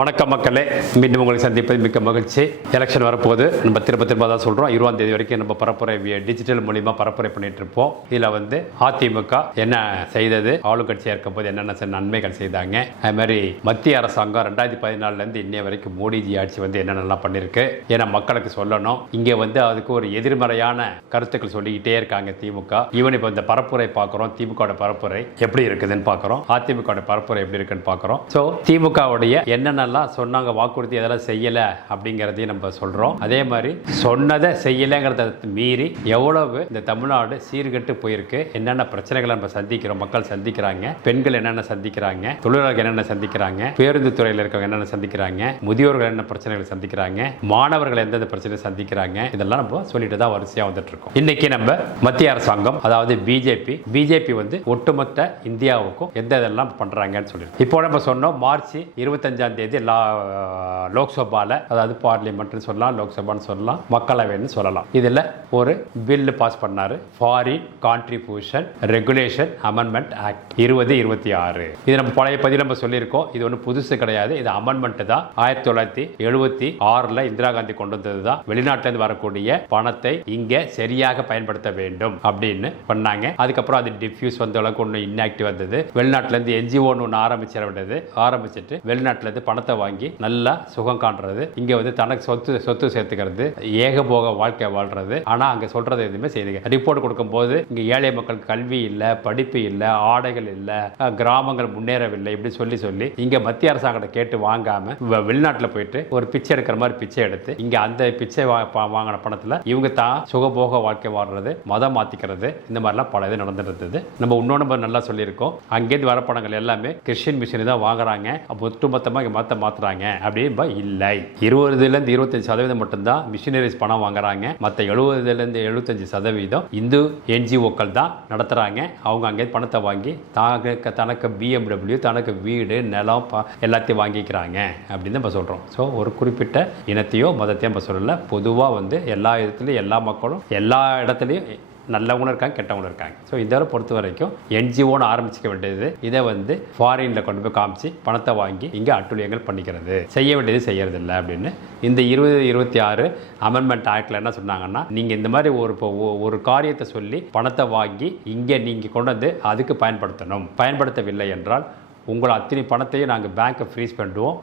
வணக்கம் மக்களே, மீண்டும் உங்களை சந்திப்பது மிக்க மகிழ்ச்சி. எலெக்ஷன் வரப்போகுது. நம்ம திரும்ப தான் சொல்கிறோம், 20ஆம் தேதி வரைக்கும் நம்ம பரப்புரை டிஜிட்டல் மூலிமா பரப்புரை பண்ணிட்டு இருப்போம். இதில் அதிமுக என்ன செய்தது, ஆளுங்கட்சியாக இருக்கும் போது என்னென்ன நன்மைகள் செய்தாங்க, அது மாதிரி மத்திய அரசாங்கம் 2014 இன்னைய வரைக்கும் மோடிஜி ஆட்சி என்னென்னலாம் பண்ணியிருக்கு, ஏன்னா மக்களுக்கு சொல்லணும். இங்கே அதுக்கு ஒரு எதிர்மறையான கருத்துக்கள் சொல்லிக்கிட்டே இருக்காங்க திமுக. ஈவன் இப்போ இந்த பரப்புரை பார்க்குறோம், திமுக பரப்புரை எப்படி இருக்குதுன்னு பார்க்குறோம், அதிமுக பரப்புரை எப்படி இருக்குன்னு பார்க்குறோம். ஸோ திமுகவுடைய என்னென்ன சொன்னாங்க, வாக்குறுதி அதெல்லாம் செய்யல அப்படிங்கறதையும் நம்ம சொல்றோம். அதே மாதிரி சொன்னதை செய்யலங்கிறத மீறி எவ்வளவு இந்த தமிழ்நாடு சீர்கெட்டு போயிருக்கு, என்னென்ன பிரச்சனைகளை நம்ம சந்திக்கிறோம், மக்கள் சந்திக்கிறாங்க, பெண்கள் என்னென்ன சந்திக்கிறாங்க, தொழிலாளர்கள் என்னென்ன சந்திக்கிறாங்க, பேருந்து துறையில் இருக்கவங்க என்னென்ன சந்திக்கிறாங்க, முதியோர்கள் என்ன பிரச்சனைகளை சந்திக்கிறாங்க, மாணவர்கள் எந்தெந்த பிரச்சனை சந்திக்கிறாங்க, இதெல்லாம் நம்ம சொல்லிட்டு தான் வரிசையா வந்துட்டு இருக்கோம். இன்னைக்கு நம்ம மத்திய அரசாங்கம், அதாவது பிஜேபி ஒட்டுமொத்த இந்தியாவுக்கும் எந்த இதெல்லாம் பண்றாங்கன்னு சொல்லி இப்போ நம்ம சொன்னோம். மார்ச் 25ஆம் தேதி லோக்சபால, அதாவது பார்லிமெண்ட் சொல்லலாம், லோக்சபான்னு சொல்லலாம், மக்களவைன்னு சொல்லலாம், இதுல ஒரு பில் பாஸ் பண்ணாரு, foreign contribution regulation amendment act 2026. இது நம்ம பழைய பதிவு நம்ம சொல்லியிருக்கோம். இது ஒன்றும் புதுசு கிடையாது, இது அமெண்ட்மெண்ட் தான். 1976 இந்திரா காந்தி கொண்டு வந்தது தான். வெளிநாட்டிலிருந்து வரக்கூடிய பணத்தை இங்க சரியாக பயன்படுத்த வேண்டும் அப்படின்னு பண்ணாங்க. அதுக்கப்புறம் அது டிஃப்யூஸ் வந்த அளவுக்கு ஒன்று இன்ஆக்டிவ் வந்தது. வெளிநாட்டிலிருந்து என்ஜிஓன்னு ஒன்று ஆரம்பிச்சிட்டு வெளிநாட்டிலிருந்து பணத்தை வாங்கி நல்லா சுகம் காண்றது, இங்க தனக்கு சொத்து சேர்த்துக்கிறது, ஏகபோக வாழ்க்கை வாழ்றது. ஆனா அங்க சொல்றது எதுவுமே செய்யுங்க. ரிப்போர்ட் கொடுக்கும் போது இங்க ஏழை மக்களுக்கு கல்வி இல்ல, படிப்பு இல்ல, ஆடைகள் இல்ல, கிராமங்கள் முன்னேறவில்லை, இப்படி சொல்லி இங்க மத்திய அரசாங்கத்தை கேட்டு வாங்காம வெளிநாட்டில் போயிட்டு ஒரு பிச்சை எடுக்கிற மாதிரி பிச்சை எடுத்து இங்க அந்த பிச்சை வாங்கின பணத்துல இவங்க தான் சுகபோக வாழ்க்கை வாழ்றது, மதம் மாத்திக்கிறது, இந்த மாதிரிலாம் பல இது நடந்துட்டு இருந்தது. நம்ம இன்னொன்று நல்லா சொல்லியிருக்கோம். அங்கேருந்து வர பணங்கள் எல்லாமே கிறிஸ்டியன் மிஷின் தான் வாங்குறாங்க, ஒட்டுமொத்தமாக மாத்துறாங்க அப்படின்னு இல்லை. 20-25% மட்டும்தான் மிஷினரிஸ் பணம் வாங்குறாங்க. மற்ற 70-75% இந்து என்ஜிஓக்கள் தான் நடத்துறாங்க. அவங்க அங்கே பணத்தை வாங்கி தனக்கு BMW, தனக்கு வீடு, நிலம் எல்லாத்தையும் வாங்கிக்கிறாங்க அப்படின்னு நம்ம சொல்றோம். ஸோ ஒரு குறிப்பிட்ட இனத்தையோ மதத்தையோ நம்ம சொல்லல, பொதுவாக எல்லா இடத்துலையும் எல்லா மக்களும் எல்லா இடத்துலையும் நல்லவங்களும் இருக்காங்க, கெட்டவங்களும் இருக்காங்க. ஸோ இதை பொறுத்த வரைக்கும் என்ஜிஓன்னு ஆரம்பிச்சிக்க வேண்டியது, இதை ஃபாரின்ல கொண்டு போய் காமிச்சு பணத்தை வாங்கி இங்கே அட்டுழியங்கள் பண்ணிக்கிறது, செய்ய வேண்டியது செய்யறதில்லை அப்படின்னு இந்த 2026 அமெண்ட்மெண்ட் ஆக்ட்ல என்ன சொன்னாங்கன்னா, நீங்க இந்த மாதிரி ஒரு காரியத்தை சொல்லி பணத்தை வாங்கி இங்கே நீங்க கொண்டு வந்து அதுக்கு பயன்படுத்தவில்லை என்றால் உங்களை அத்தனை பணத்தையும் நாங்கள் பேங்க்கை ஃப்ரீஸ் பண்ணுவோம்.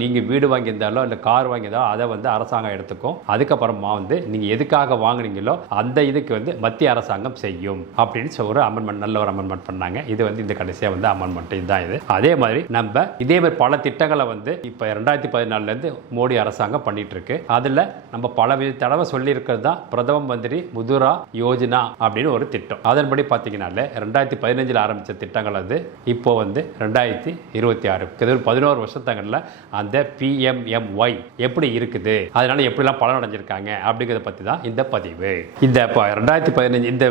நீங்கள் வீடு வாங்கியிருந்தாலோ இல்லை கார் வாங்கியிருந்தாலோ அதை அரசாங்கம் எடுத்துக்கும். அதுக்கப்புறமா நீங்கள் எதுக்காக வாங்கினீங்களோ அந்த இதுக்கு மத்திய அரசாங்கம் செய்யும் அப்படின்னு ஒரு அமெண்ட்மெண்ட், நல்ல ஒரு அமெண்ட்மெண்ட் பண்ணாங்க. இது இந்த கடைசியாக அமெண்ட்மெண்ட் இதுதான் இது. அதே மாதிரி நம்ம இதே மாதிரி பல திட்டங்களை இப்போ 2014 மோடி அரசாங்கம் பண்ணிட்டு இருக்கு. அதில் நம்ம பல தடவை சொல்லியிருக்கிறது தான் பிரதம மந்திரி முத்ரா யோஜனா அப்படின்னு ஒரு திட்டம். அதன்படி பார்த்தீங்கன்னாலே 2015 ஆரம்பித்த திட்டங்கள் இப்போ 2026 11 வருஷத்தங்கள்ல அந்த PMMY எப்படி இருக்குது, அதனால எப்படிலாம் பலன் அடைஞ்சிருக்காங்க அப்படிங்கிறத பத்தி தான் இந்த பதிவு. இந்த 2015 இந்த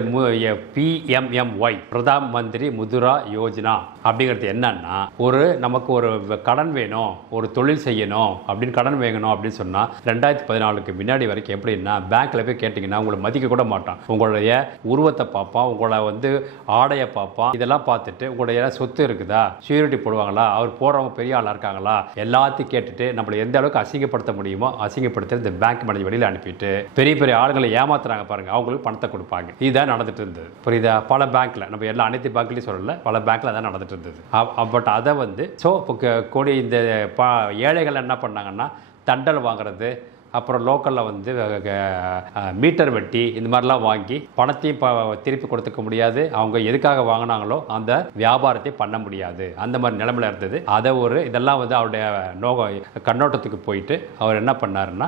PMMY பிரதான் மந்திரி முத்ரா யோஜனா அப்படிங்கிறது என்னன்னா, நமக்கு ஒரு கடன் வேணும், ஒரு தொழில் செய்யணும் அப்படின்னு கடன் வேணும் அப்படின்னு சொன்னா 2014க்கு முன்னாடி வரைக்கும் எப்படின்னா, பேங்க்ல போய் கேட்டீங்கன்னா உங்களை மதிக்க கூட மாட்டான். உங்களுடைய உருவத்தை பார்ப்பான், உங்களை ஆடையை பார்ப்பான், இதெல்லாம் பார்த்துட்டு உங்களுடைய சொத்து இருக்குதா, சியூரிட்டி போடுவாங்களா, அவர் போடுறவங்க பெரிய ஆளா இருக்காங்களா, எல்லாத்தையும் கேட்டுட்டு நம்மளை எந்த அளவுக்கு அசிங்கப்படுத்த முடியுமோ அசிங்கப்படுத்த இந்த பேங்க் மேனேஜர் வெளியில் அனுப்பிட்டு பெரிய பெரிய ஆளுங்களை ஏமாத்துறாங்க பாருங்க, அவங்களுக்கு பணத்தை கொடுப்பாங்க. இதுதான் நடந்துட்டு இருந்தது. புரியுதா? பல பேங்க்ல, நம்ம எல்லா அனைத்து பேங்க்லையும் சொல்லல, பல பேங்க்ல தான் நடந்துட்டு இருந்தது. பட் அதை கோடி இந்த ஏழைகள் என்ன பண்ணாங்கன்னா, தண்டல் வாங்குறது, அப்புறம் லோக்கலில் மீட்டர் வெட்டி இந்த மாதிரிலாம் வாங்கி பணத்தையும் திருப்பி கொடுத்துக்க முடியாது, அவங்க எதுக்காக வாங்கினாங்களோ அந்த வியாபாரத்தை பண்ண முடியாது, அந்த மாதிரி நிலைமையில இருந்தது. அதை இதெல்லாம் அவருடைய கண்ணோட்டத்துக்கு போயிட்டு அவர் என்ன பண்ணாருன்னா,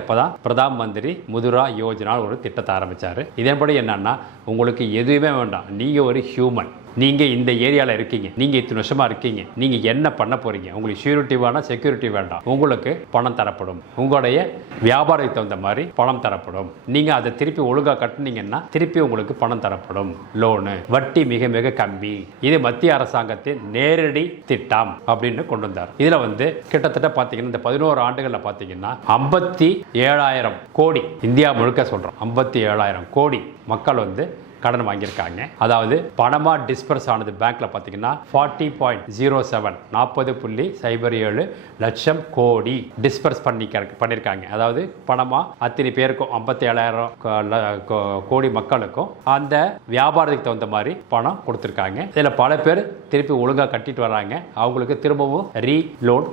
எப்போதான் பிரதான் மந்திரி முத்ரா யோஜனா ஒரு திட்டத்தை ஆரம்பிச்சாரு. இதன்படி என்னன்னா, உங்களுக்கு எதுவுமே வேண்டாம், நீங்க ஒரு ஹியூமன், நீங்க இந்த ஏரியாவில் இருக்கீங்க, நீங்க இத்தனை வருஷமா இருக்கீங்க, நீங்க என்ன பண்ண போறீங்க, உங்களுக்கு ஷூரிட்டி வேணாம், செக்யூரிட்டி வேண்டாம், உங்களுக்கு பணம் தரப்படும், உங்களுடைய வியாபாரத்துக்கு தகுந்த மாதிரி பணம் தரப்படும், நீங்க அதை திருப்பி ஒழுங்கா கட்டினீங்கன்னா திருப்பி உங்களுக்கு பணம் தரப்படும், லோனு, வட்டி மிக மிக கம்மி. இது மத்திய அரசாங்கத்தின் நேரடி திட்டம் அப்படின்னு கொண்டு வந்தார். இதுல கிட்டத்தட்ட பாத்தீங்கன்னா இந்த 11 ஆண்டுகள்ல பாத்தீங்கன்னா 57,000 கோடி, இந்தியா முழுக்க சொல்றோம், 57,000 கோடி மக்கள் கடன் வாங்கியிருக்காங்க. அதாவது பணமாக டிஸ்பர்ஸ் ஆனது பேங்க்கில் பார்த்தீங்கன்னா 40.07 40.07 லட்சம் கோடி டிஸ்பர்ஸ் பண்ணியிருக்காங்க. அதாவது பணமாக அத்தனை பேருக்கும் 57,000 கோடி மக்களுக்கும் அந்த வியாபாரத்துக்கு தகுந்த மாதிரி பணம் கொடுத்துருக்காங்க. இதில் பல பேர் திருப்பி ஒழுங்காக கட்டிட்டு வராங்க. அவங்களுக்கு திரும்பவும் ரீலோன்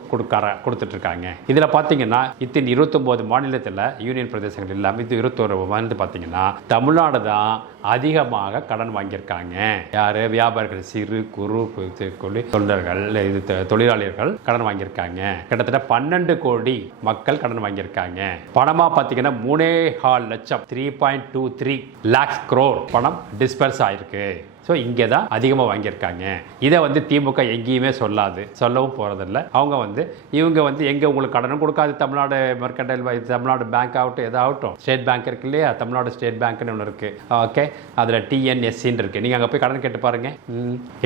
கொடுத்துட்டு இருக்காங்க. இதில் பார்த்தீங்கன்னா இத்தனை 29 மாநிலத்தில் யூனியன் பிரதேசங்கள் இல்லாமல் இது 21 மாநிலத்தில் பார்த்தீங்கன்னா தமிழ்நாடு தான் அதிகமாக கடன் வாங்கியிருக்காங்க. யாரு? வியாபாரிகள், சிறு குறு தொழிலாளர்கள், தொழிலாளர்கள் கடன் வாங்கியிருக்காங்க. கிட்டத்தட்ட 12 கோடி மக்கள் கடன் வாங்கியிருக்காங்க. பணமா பார்த்தீங்கன்னா 3.4 லட்சம் 3.23 lakhs crore பணம் டிஸ்பர்ஸ் ஆயிருக்கு. ஸோ இங்கே தான் அதிகமாக வாங்கியிருக்காங்க. இதை வந்து திமுக எங்கேயுமே சொல்லவும் போகிறதில்ல. இவங்க எங்கே உங்களுக்கு கடனும் கொடுக்காது. தமிழ்நாடு மெர்கண்டைல் தமிழ்நாடு பேங்க் ஆகட்டும், எதாகட்டும், ஸ்டேட் பேங்க் இருக்கு இல்லையா, தமிழ்நாடு ஸ்டேட் பேங்க்னு ஒன்று இருக்குது. ஓகே, அதில் டிஎன்எஸ்சின்னு இருக்குது. நீங்கள் அங்கே போய் கடன் கேட்டு பாருங்கள்.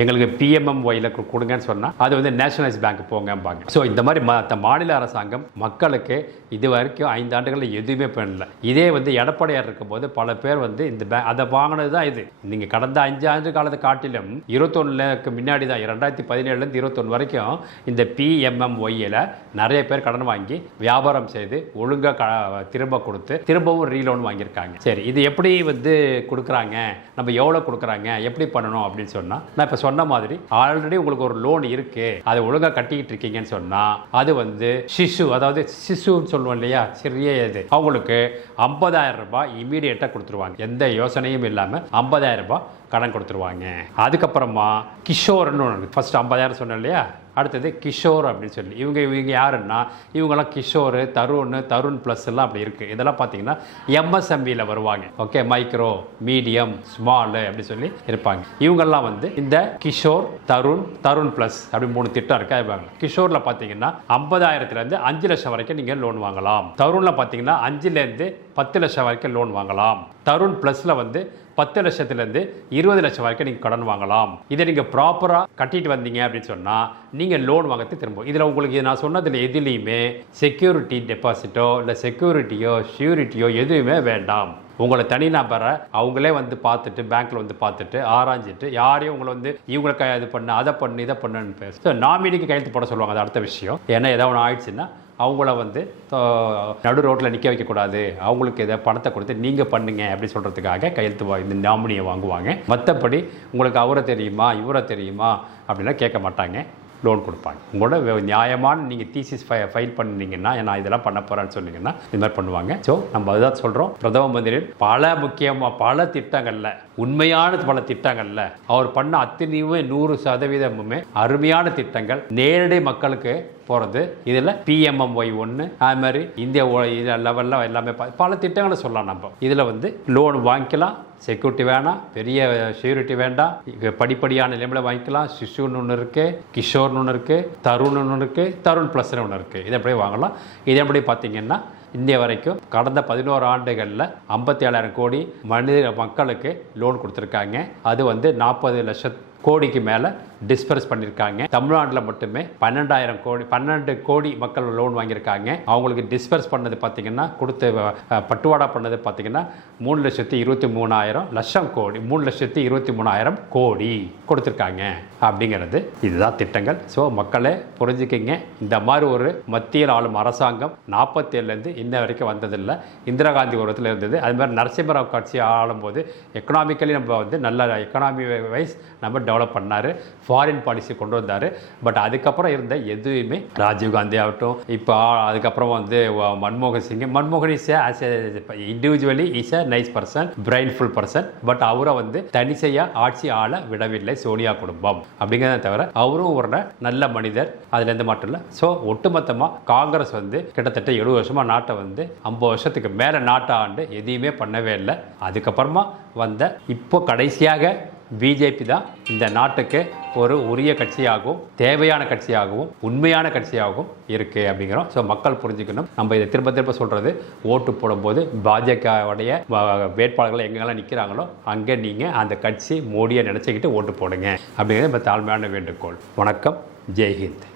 எங்களுக்கு பிஎம்எம்ஒயில் கொடுங்கன்னு சொன்னால் அது நேஷனலைஸ் பேங்க் போங்கம்பாங்க. ஸோ இந்த மாதிரி மாநில அரசாங்கம் மக்களுக்கு இது வரைக்கும் 5 ஆண்டுகளில் எதுவுமே பண்ணல. இதே எடப்பாடியார் இருக்கும்போது பல பேர் இந்த அதை வாங்கினது தான் இது. நீங்கள் கடந்த 5 ஆண்டு காலத்தை காட்டிலும் 21க்கு முன்னாடி தான் 2017 21 வரைக்கும் இந்த பிஎம்எம்ஒய்ல நிறைய பேர் கடன் வாங்கி வியாபாரம் செய்து ஒழுங்காக திரும்ப கொடுத்து திரும்பவும் ரீலோன் வாங்கியிருக்காங்க. சரி, இது எப்படி கொடுக்குறாங்க, நம்ம எவ்வளோ கொடுக்குறாங்க, எப்படி பண்ணணும் அப்படின்னு சொன்னால், நான் இப்போ சொன்ன மாதிரி ஆல்ரெடி உங்களுக்கு ஒரு லோன் இருக்கு, அதை ஒழுங்காக கட்டிக்கிட்டு இருக்கீங்கன்னு சொன்னால் அது சிசு, அதாவது சிசுன்னு சொல்லுவோம் இல்லையா, சிறிய இது, அவங்களுக்கு 50,000 ரூபாய் இமீடியட்டாக கொடுத்துருவாங்க. எந்த யோசனையும் இல்லாமல் 50,000 ரூபாய் கடன் கொடுத்துருவாங்க. அதுக்கப்புறமா கிஷோர்னு ஒன்று, ஃபர்ஸ்ட் 50,000 சொன்னேன் இல்லையா, அடுத்தது கிஷோர் அப்படின்னு சொல்லி இவங்க யாருன்னா இவங்கெல்லாம் கிஷோர், தருண் ப்ளஸ் எல்லாம் அப்படி இருக்குது. இதெல்லாம் பார்த்தீங்கன்னா எம்எஸ்எம்இல வருவாங்க. ஓகே, மைக்ரோ, மீடியம், ஸ்மால் அப்படி சொல்லி இருப்பாங்க. இவங்கெல்லாம் இந்த கிஷோர், தருண் ப்ளஸ் அப்படி 3 திட்டம் இருக்கா. கிஷோரில் பார்த்தீங்கன்னா 50,000 5 லட்சம் வரைக்கும் நீங்கள் லோன் வாங்கலாம். தருணில் பார்த்தீங்கன்னா 5 10 லட்சம் வரைக்கும் லோன் வாங்கலாம். தருண் ப்ளஸில் 10 லட்சத்துலேருந்து 20 லட்சம் வரைக்கும் நீங்கள் கடன் வாங்கலாம். இதை நீங்கள் ப்ராப்பராக கட்டிட்டு வந்தீங்க அப்படின்னு சொன்னால் நீங்கள் லோன் வாங்கிறது திரும்ப. இதில் உங்களுக்கு நான் சொன்னதில் எதுலேயுமே செக்யூரிட்டி டெபாசிட்டோ இல்லை செக்யூரிட்டியோ ஷூரிட்டியோ எதுவுமே வேண்டாம். உங்களை தனிநபரை அவங்களே பார்த்துட்டு பேங்க்கில் பார்த்துட்டு ஆராய்ஞ்சிட்டு யாரையும் உங்களை இவங்களுக்கு இது பண்ணு, அதை பண்ணு, இதை பண்ணுன்னு பேச. ஸோ நாமினிக்கு கையெழுத்து போட சொல்லுவாங்க. அது அடுத்த விஷயம். ஏன்னா ஏதாவது ஒன்று ஆயிடுச்சுன்னா அவங்கள நடு ரோட்டில் நிற்க வைக்கக்கூடாது, அவங்களுக்கு இதை பணத்தை கொடுத்து நீங்கள் பண்ணுங்க அப்படின்னு சொல்கிறதுக்காக கையெழுத்து இந்த நாமினியை வாங்குவாங்க. மற்றபடி உங்களுக்கு அவரை தெரியுமா இவரை தெரியுமா அப்படின்லாம் கேட்க மாட்டாங்க, லோன் கொடுப்பாங்க. உங்களோட நியாயமான நீங்கள் தீசிஸ் ஃபைல் பண்ணிங்கன்னா, நான் இதெல்லாம் பண்ண போகிறேன்னு சொன்னீங்கன்னா இது மாதிரி பண்ணுவாங்க. ஸோ நம்ம அதுதான் சொல்கிறோம், பிரதம மந்திரியின் பல திட்டங்களில், உண்மையான பல திட்டங்களில் அவர் பண்ண அத்தனையுமே 100% அருமையான திட்டங்கள் நேரடி மக்களுக்கு போகிறது. இதில் பிஎம்எம்ஒய் 1 அது மாதிரி இந்திய லெவலில் எல்லாமே பல திட்டங்களை சொல்லலாம். நம்ம இதில் லோன் வாங்கிக்கலாம், செக்யூரிட்டி வேணாம், பெரிய ஷூரிட்டி வேண்டாம், படிப்படியான நிலைமையில் வாங்கிக்கலாம். சிசுன்னு ஒன்று இருக்குது, கிஷோர்னு ஒன்று இருக்குது, தருண் ஒன்று இருக்குது, தருண் ப்ளஸ்னு ஒன்று இருக்குது. இதை எப்படி வாங்கலாம். இதே எப்படி பார்த்தீங்கன்னா இந்திய வரைக்கும் கடந்த 11 ஆண்டுகளில் 57,000 கோடி மக்களுக்கு லோன் கொடுத்துருக்காங்க. அது 40 லட்சம் கோடிக்கு மேலே டிஸ்பர்ஸ் பண்ணியிருக்காங்க. தமிழ்நாட்டில் மட்டுமே 12 கோடி மக்கள் லோன் வாங்கியிருக்காங்க. அவங்களுக்கு டிஸ்பர்ஸ் பண்ணது பார்த்தீங்கன்னா, கொடுத்து பட்டுவாடா பண்ணது பார்த்தீங்கன்னா 3,23,000 லட்சம் கோடி, 3,23,000 கோடி கொடுத்துருக்காங்க. அப்படிங்கிறது இதுதான் திட்டங்கள். ஸோ மக்களே புரிஞ்சுக்கிங்க, இந்த மாதிரி ஒரு மத்தியில் ஆளும் அரசாங்கம் 47லேருந்து இன்ன வரைக்கும் வந்ததில்லை. இந்திரா காந்தி உரத்தில் இருந்தது. அது மாதிரி நரசிம்மராவ் கட்சி ஆளும்போது எக்கனாமிக்கலி நம்ம நல்ல எக்கனாமி வைஸ் நம்ம டெவலப் பண்ணார், ஃபாரின் பாலிசி கொண்டு வந்தார். பட் அதுக்கப்புறம் இருந்த எதுவுமே ராஜீவ்காந்தி ஆகட்டும், இப்போ அதுக்கப்புறம் மன்மோகன் is as individually is a nice person, brainful person. But அவரை தனிசையாக ஆட்சி ஆள விடவில்லை சோனியா குடும்பம். அப்படிங்கிறத தவிர அவரும் ஒரு நல்ல மனிதர், அதுலேருந்து மட்டும் இல்லை. ஸோ ஒட்டுமொத்தமாக காங்கிரஸ் கிட்டத்தட்ட 70 வருஷமாக நாட்டை 50 வருஷத்துக்கு மேலே நாட்டை ஆண்டு எதையுமே பண்ணவே இல்லை. அதுக்கப்புறமா இப்போ கடைசியாக பிஜேபி தான் இந்த நாட்டுக்கு ஒரு உரிய கட்சியாகவும் தேவையான கட்சியாகவும் உண்மையான கட்சியாகவும் இருக்குது அப்படிங்கிறோம். ஸோ மக்கள் புரிஞ்சுக்கணும். நம்ம இதை திரும்ப சொல்கிறது, ஓட்டு போடும்போது பாஜகவுடைய வேட்பாளர்கள் எங்கெல்லாம் நிற்கிறாங்களோ அங்கே நீங்கள் அந்த கட்சி மோடியை நினச்சிக்கிட்டு ஓட்டு போடுங்க அப்படிங்கிறது நம்ம தாழ்மையான வேண்டுகோள். வணக்கம், ஜெய்ஹிந்த்.